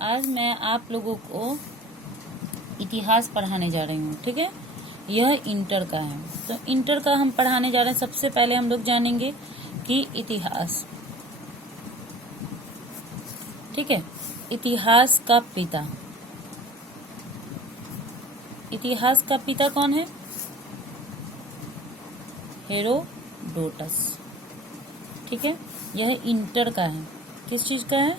आज मैं आप लोगों को इतिहास पढ़ाने जा रही हूँ। ठीक है, यह इंटर का है। तो इंटर का हम पढ़ाने जा रहे हैं। सबसे पहले हम लोग जानेंगे कि इतिहास, ठीक है, इतिहास का पिता, इतिहास का पिता कौन है? हेरोडोटस। ठीक है, यह इंटर का है। किस चीज का है?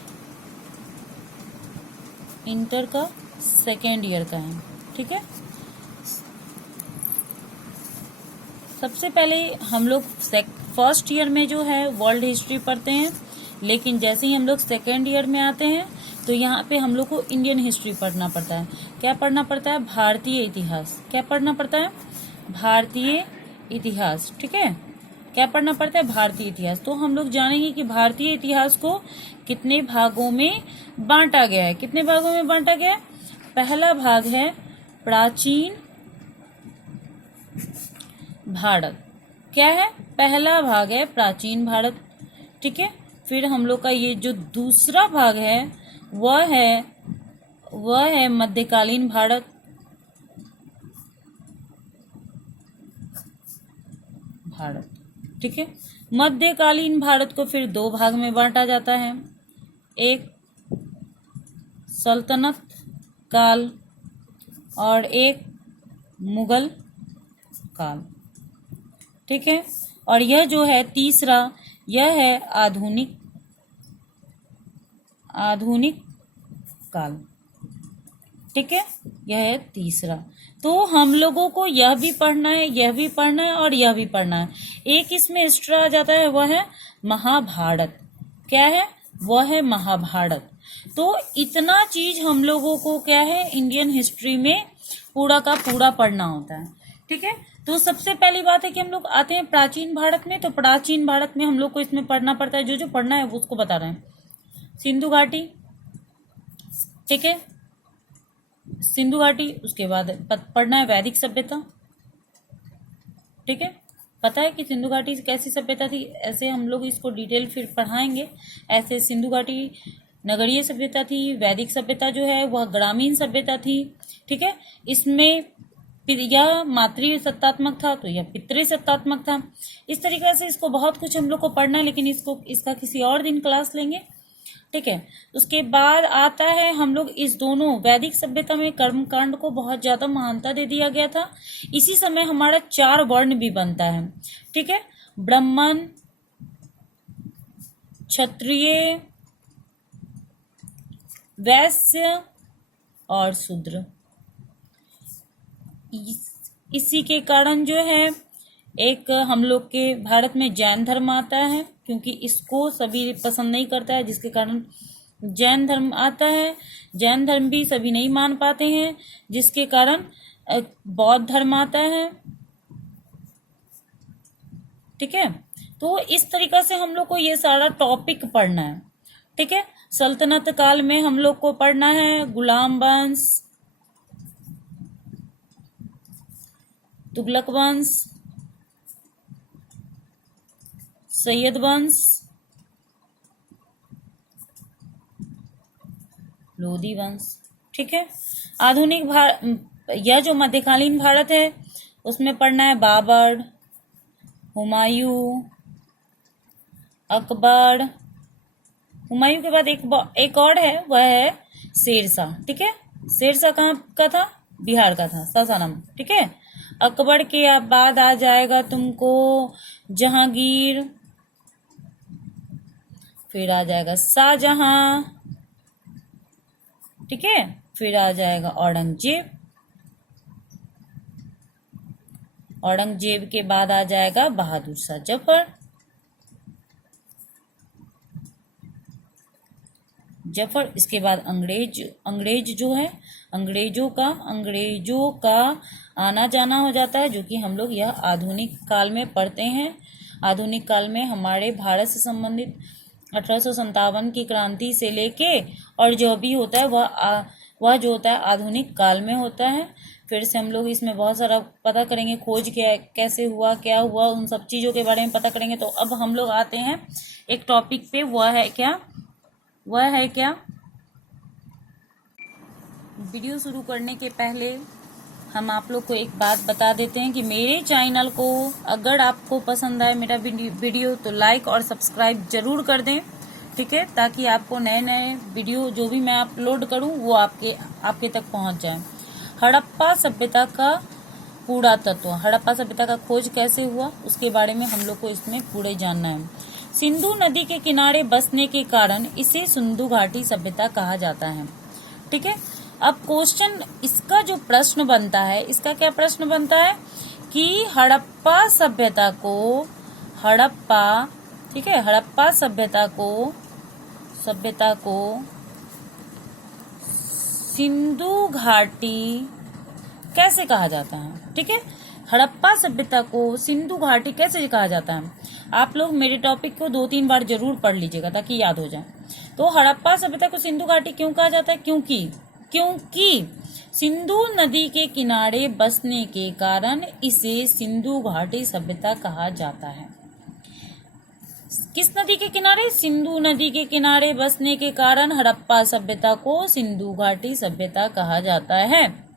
इंटर का सेकेंड ईयर का है। ठीक है, सबसे पहले हम लोग फर्स्ट ईयर में जो है वर्ल्ड हिस्ट्री पढ़ते हैं, लेकिन जैसे ही हम लोग सेकेंड ईयर में आते हैं तो यहाँ पे हम लोग को इंडियन हिस्ट्री पढ़ना पड़ता है। क्या पढ़ना पड़ता है? भारतीय इतिहास। क्या पढ़ना पड़ता है? भारतीय इतिहास। ठीक है, क्या पढ़ना पड़ता है? भारतीय इतिहास। तो हम लोग जानेंगे कि भारतीय इतिहास को कितने भागों में बांटा गया है। कितने भागों में बांटा गया है? पहला भाग है प्राचीन भारत। क्या है? पहला भाग है प्राचीन भारत। ठीक है, फिर हम लोग का ये जो दूसरा भाग है वह है मध्यकालीन भारत। ठीक है, मध्यकालीन भारत को फिर दो भाग में बांटा जाता है, एक सल्तनत काल और एक मुगल काल। ठीक है, और यह जो है तीसरा, यह है आधुनिक काल। ठीक है, यह है तीसरा। तो हम लोगों को यह भी पढ़ना है, यह भी पढ़ना है और यह भी पढ़ना है। एक इसमें एक्स्ट्रा आ जाता है, वह है महाभारत। क्या है? वह है महाभारत। तो इतना चीज हम लोगों को क्या है, इंडियन हिस्ट्री में पूरा का पूरा पढ़ना होता है। ठीक है, तो सबसे पहली बात है कि हम लोग आते हैं प्राचीन भारत में। तो प्राचीन भारत में हम लोग को इसमें पढ़ना पड़ता है, जो जो पढ़ना है वो उसको बता रहे हैं। सिंधु घाटी, ठीक है, सिंधु घाटी। उसके बाद पढ़ना है वैदिक सभ्यता। ठीक है, पता है कि सिंधु घाटी कैसी सभ्यता थी, ऐसे हम लोग इसको डिटेल फिर पढ़ाएंगे। ऐसे सिंधु घाटी नगरीय सभ्यता थी, वैदिक सभ्यता जो है वह ग्रामीण सभ्यता थी। ठीक है, इसमें यह मातृ सत्तात्मक था तो यह पितृ सत्तात्मक था। इस तरीके से इसको बहुत कुछ हम लोग को पढ़ना है, लेकिन इसका किसी और दिन क्लास लेंगे। ठीक है, उसके बाद आता है हम लोग इस दोनों वैदिक सभ्यता में कर्मकांड को बहुत ज्यादा महानता दे दिया गया था। इसी समय हमारा 4 वर्ण भी बनता है। ठीक है, ब्राह्मण, क्षत्रिय, वैश्य और शूद्र। इसी के कारण जो है एक हम लोग के भारत में जैन धर्म आता है, क्योंकि इसको सभी पसंद नहीं करता है, जिसके कारण जैन धर्म आता है। जैन धर्म भी सभी नहीं मान पाते हैं, जिसके कारण बौद्ध धर्म आता है। ठीक है, तो इस तरीका से हम लोग को ये सारा टॉपिक पढ़ना है। ठीक है, सल्तनत काल में हम लोग को पढ़ना है गुलाम वंश, तुगलक वंश, सैयद वंश, लोधी वंश। ठीक है, यह जो मध्यकालीन भारत है उसमें पढ़ना है बाबर, हुमायूं, अकबर। हुमायूं के बाद एक और है, वह है शेरशाह। ठीक है, शेरशाह कहाँ का था? बिहार का था, सासाराम। ठीक है, अकबर के बाद आ जाएगा तुमको जहांगीर, फिर आ जाएगा शाहजहां। ठीक है, फिर आ जाएगा औरंगजेब। औरंगजेब के बाद आ जाएगा बहादुर शाह जफर। इसके बाद अंग्रेज जो है, अंग्रेजों का आना जाना हो जाता है, जो कि हम लोग यह आधुनिक काल में पढ़ते हैं। आधुनिक काल में हमारे भारत से संबंधित 1857 की क्रांति से लेके और जो भी होता है वह जो होता है आधुनिक काल में होता है। फिर से हम लोग इसमें बहुत सारा पता करेंगे, खोज कैसे हुआ, क्या हुआ, उन सब चीज़ों के बारे में पता करेंगे। तो अब हम लोग आते हैं एक टॉपिक पे, वह है क्या वीडियो शुरू करने के पहले हम आप लोग को एक बात बता देते हैं कि मेरे चैनल को अगर आपको पसंद आए मेरा वीडियो तो लाइक और सब्सक्राइब जरूर कर दें, ठीक है, ताकि आपको नए नए वीडियो जो भी मैं अपलोड करूं वो आपके तक पहुंच जाए। हड़प्पा सभ्यता का पुरातत्व, हड़प्पा सभ्यता का खोज कैसे हुआ उसके बारे में हम लोग को इसमें पूरे जानना है। सिंधु नदी के किनारे बसने के कारण इसे सिंधु घाटी सभ्यता कहा जाता है, ठीक है। अब क्वेश्चन इसका जो प्रश्न बनता है, इसका क्या प्रश्न बनता है कि हड़प्पा सभ्यता को, ठीक है, हड़प्पा सभ्यता को सिंधु घाटी कैसे कहा जाता है, ठीक है। हड़प्पा सभ्यता को सिंधु घाटी कैसे कहा जाता है, आप लोग मेरे टॉपिक को 2-3 बार जरूर पढ़ लीजिएगा ताकि याद हो जाए। तो हड़प्पा सभ्यता को सिंधु घाटी क्यों कहा जाता है, क्योंकि सिंधु नदी के किनारे बसने के कारण इसे सिंधु घाटी सभ्यता कहा जाता है। किस नदी के किनारे? सिंधु नदी के किनारे बसने के कारण हड़प्पा सभ्यता को सिंधु घाटी सभ्यता कहा जाता है,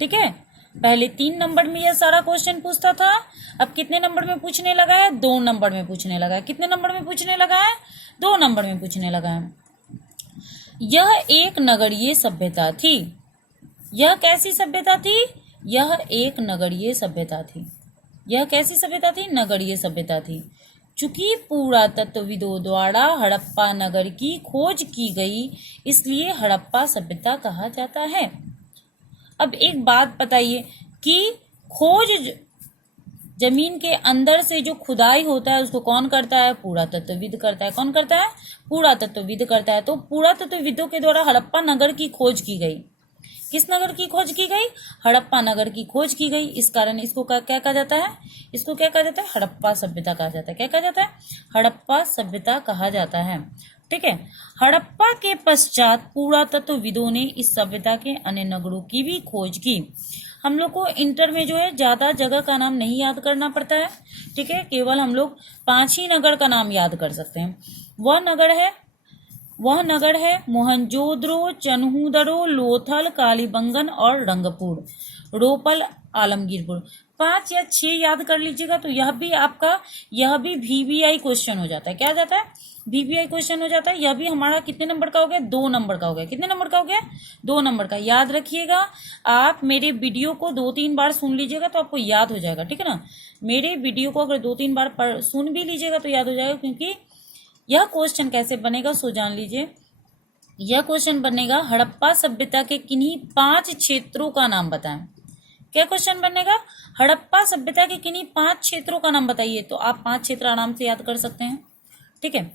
ठीक है। पहले 3 नंबर में यह सारा क्वेश्चन पूछता था, अब कितने नंबर में पूछने लगा है? 2 नंबर में पूछने लगा है। कितने नंबर में पूछने लगा है? 2 नंबर में पूछने लगा है। यह एक नगरीय सभ्यता थी। यह कैसी सभ्यता थी? यह एक नगरीय सभ्यता थी। यह कैसी सभ्यता थी? नगरीय सभ्यता थी। चूंकि पुरातत्वविदों द्वारा हड़प्पा नगर की खोज की गई इसलिए हड़प्पा सभ्यता कहा जाता है। अब एक बात बताइए कि खोज जमीन के अंदर से जो खुदाई होता है उसको कौन करता है? पुरातत्वविद करता है। कौन करता है? पुरातत्वविद करता है। तो पुरातत्वविदों के द्वारा हड़प्पा नगर की खोज की गई। किस नगर की खोज की गई? हड़प्पा नगर की खोज की गई। इस कारण इसको क्या कहा जाता है? इसको क्या कहा जाता है? हड़प्पा सभ्यता कहा जाता है। क्या कहा जाता है? हड़प्पा सभ्यता कहा जाता है, ठीक है। हड़प्पा के पश्चात पुरातत्वविदों ने इस सभ्यता के अन्य नगरों की भी खोज की। हम लोग को इंटर में जो है ज्यादा जगह का नाम नहीं याद करना पड़ता है, ठीक है, केवल हम लोग 5 ही नगर का नाम याद कर सकते हैं। वह नगर है मोहनजोदड़ो, चन्हूदड़ो, लोथल, कालीबंगन और रंगपुर, रोपल, आलमगीरपुर। 5 या 6 याद कर लीजिएगा तो यह भी VVI क्वेश्चन हो जाता है। क्या हो जाता है? VVI क्वेश्चन हो जाता है। यह भी हमारा कितने नंबर का हो गया? 2 नंबर का हो गया। कितने नंबर का हो गया? 2 नंबर का। याद रखिएगा, आप मेरे वीडियो को 2-3 बार सुन लीजिएगा तो आपको याद हो जाएगा, ठीक है ना। मेरे वीडियो को अगर 2-3 बार सुन भी लीजिएगा तो याद हो जाएगा, क्योंकि यह क्वेश्चन कैसे बनेगा सो जान लीजिए। यह क्वेश्चन बनेगा हड़प्पा सभ्यता के किन्हीं 5 क्षेत्रों का नाम बताएं। क्या क्वेश्चन बनेगा? हड़प्पा सभ्यता के किन्हीं 5 क्षेत्रों का नाम बताइए। तो आप 5 क्षेत्र आराम से याद कर सकते हैं, ठीक है।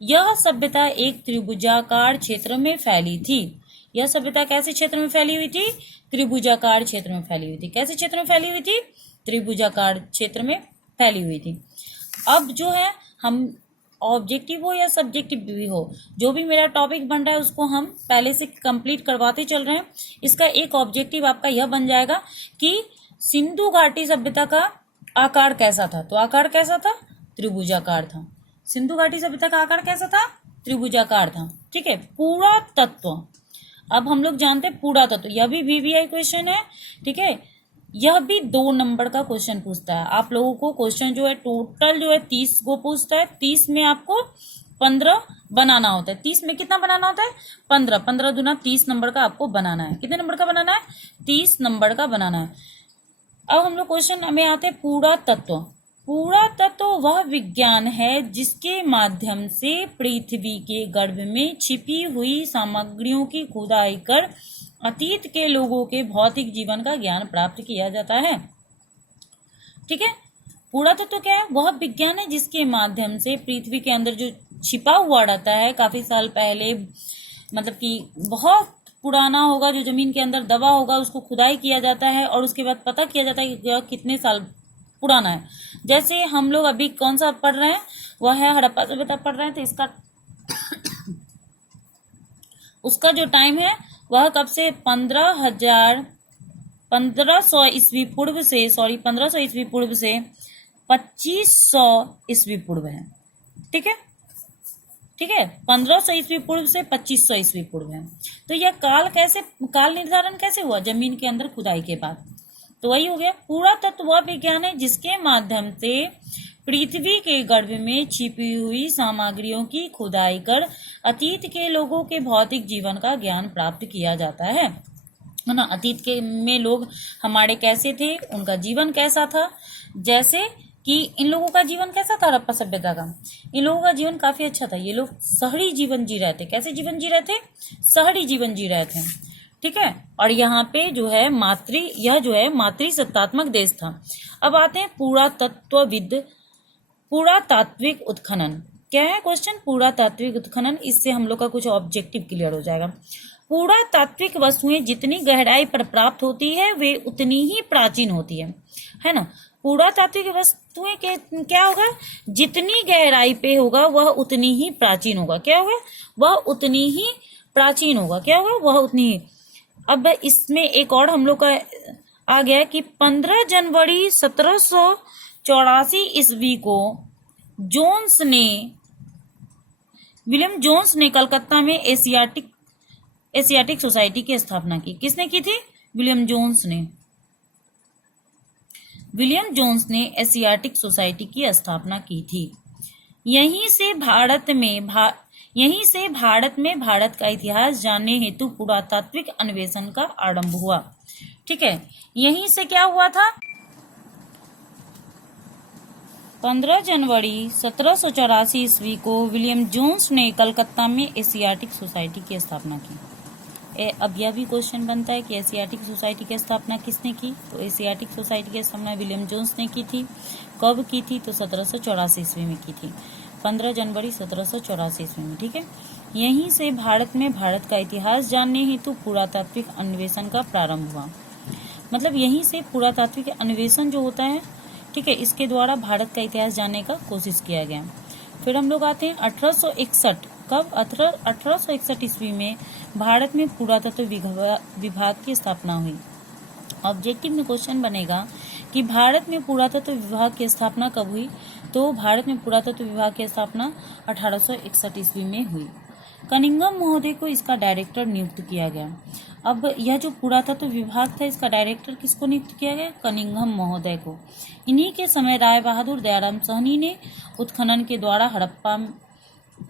यह सभ्यता एक त्रिभुजाकार क्षेत्र में फैली थी। यह सभ्यता कैसे क्षेत्र में फैली हुई थी? त्रिभुजाकार क्षेत्र में फैली हुई थी। कैसे क्षेत्र में फैली हुई थी? त्रिभुजाकार क्षेत्र में फैली हुई थी। अब जो है, हम ऑब्जेक्टिव हो या सब्जेक्टिव भी हो, जो भी मेरा टॉपिक बन रहा है उसको हम पहले से कंप्लीट करवाते चल रहे हैं। इसका एक ऑब्जेक्टिव आपका यह बन जाएगा कि सिंधु घाटी सभ्यता का आकार कैसा था। तो आकार कैसा था? त्रिभुजाकार था। सिंधु घाटी सभ्यता का आकार कैसा था? त्रिभुजाकार था, ठीक है। पुरातत्व, अब हम लोग जानते हैं पुरातत्व, यह भी VVI क्वेश्चन है, ठीक है। यह भी 2 नंबर का क्वेश्चन पूछता है। आप लोगों को क्वेश्चन जो है टोटल जो है 30 को पूछता है। 30 में आपको 15 बनाना होता है। 30 में कितना बनाना होता है? 15। 15 दूना 30 नंबर का आपको बनाना है। कितने नंबर का बनाना है? 30 नंबर का बनाना है। अब हम लोग क्वेश्चन में आते हैं पुरातत्व। पुरातत्व वह विज्ञान है जिसके माध्यम से पृथ्वी के गर्भ में छिपी हुई सामग्रियों की खुदाई कर अतीत के लोगों के भौतिक जीवन का ज्ञान प्राप्त किया जाता है, ठीक है। पुरातत्व क्या है? वह विज्ञान है जिसके माध्यम से पृथ्वी के अंदर जो छिपा हुआ रहता है, काफी साल पहले, मतलब कि बहुत पुराना होगा, जो जमीन के अंदर दबा होगा, उसको खुदाई किया जाता है और उसके बाद पता किया जाता है कि कितने साल पुराना है। जैसे हम लोग अभी कौन सा पढ़ रहे हैं, वह है हड़प्पा सभ्यता पढ़ रहे हैं, तो इसका उसका जो टाइम है वह कब से 1500 ईस्वी पूर्व से 2500 ईस्वी पूर्व है, ठीक है। ठीक है, 1500 ईस्वी पूर्व से 2500 ईस्वी पूर्व है। तो यह काल निर्धारण कैसे हुआ? जमीन के अंदर खुदाई के बाद। तो वही हो गया। पुरातत्व वह विज्ञान है जिसके माध्यम से पृथ्वी के गर्भ में छिपी हुई सामग्रियों की खुदाई कर अतीत के लोगों के भौतिक जीवन का ज्ञान प्राप्त किया जाता है ना। अतीत के में लोग हमारे कैसे थे, उनका जीवन कैसा था, जैसे कि इन लोगों का जीवन कैसा था हड़प्पा सभ्यता का। इन लोगों का जीवन काफी अच्छा था। ये लोग शहरी जीवन जी रहे थे। कैसे जीवन जी रहे थे? शहरी जीवन जी रहे थे, ठीक है। और यहाँ पे जो है मातृसत्तात्मक देश था। अब आते हैं पुरातात्विक उत्खनन। क्या है क्वेश्चन? पुरातात्विक उत्खनन। इससे हम लोग का कुछ ऑब्जेक्टिव क्लियर हो जाएगा। पुरातात्विक वस्तुएं जितनी गहराई पर प्राप्त होती है वे उतनी ही प्राचीन होती है ना। पुरातात्विक वस्तुएं के क्या होगा? जितनी गहराई पे होगा वह उतनी ही प्राचीन होगा। क्या होगा? वह उतनी ही प्राचीन होगा। क्या होगा? वह उतनी ही। अब इसमें एक और हम लोग का आ गया कि 15 जनवरी 1784 ईस्वी को विलियम जोन्स ने कलकत्ता में एशियाटिक सोसाइटी की स्थापना की। किसने की थी? विलियम जोन्स ने एशियाटिक सोसाइटी की स्थापना की थी। यहीं से भारत में भारत का इतिहास जानने हेतु पुरातात्विक अन्वेषण का आरंभ हुआ। ठीक है, यहीं से क्या हुआ था? 15 जनवरी 1784 ईस्वी को विलियम जोन्स ने कलकत्ता में एशियाटिक सोसाइटी की स्थापना की। अब यह भी क्वेश्चन बनता है कि एशियाटिक सोसाइटी की स्थापना किसने की? तो एशियाटिक सोसाइटी की स्थापना विलियम जोन्स ने की थी। कब की थी? तो 1784 ईस्वी में की थी, 15 जनवरी 1784 ईस्वी में। ठीक है, यहीं से भारत में भारत का इतिहास जानने हेतु पुरातात्विक अन्वेषण का प्रारंभ हुआ। मतलब यहीं से पुरातात्विक अन्वेषण जो होता है, ठीक है, इसके द्वारा भारत का इतिहास जानने का कोशिश किया गया। फिर हम लोग आते हैं 1861। कब? 1861 ईस्वी में भारत में पुरातत्व विभाग की स्थापना हुई। ऑब्जेक्टिव में क्वेश्चन बनेगा कि भारत में पुरातत्व विभाग की स्थापना कब हुई? तो भारत में पुरातत्व विभाग की स्थापना 1861 ईस्वी में हुई। कनिंघम महोदय को इसका डायरेक्टर नियुक्त किया गया। अब यह जो पुरातत्व विभाग था, इसका डायरेक्टर किसको नियुक्त किया गया? कनिंघम महोदय को। इन्हीं के समय राय बहादुर दयाराम साहनी ने उत्खनन के द्वारा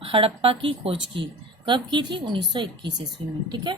हड़प्पा की खोज की। कब की थी? 1921 ईस्वी में। ठीक है।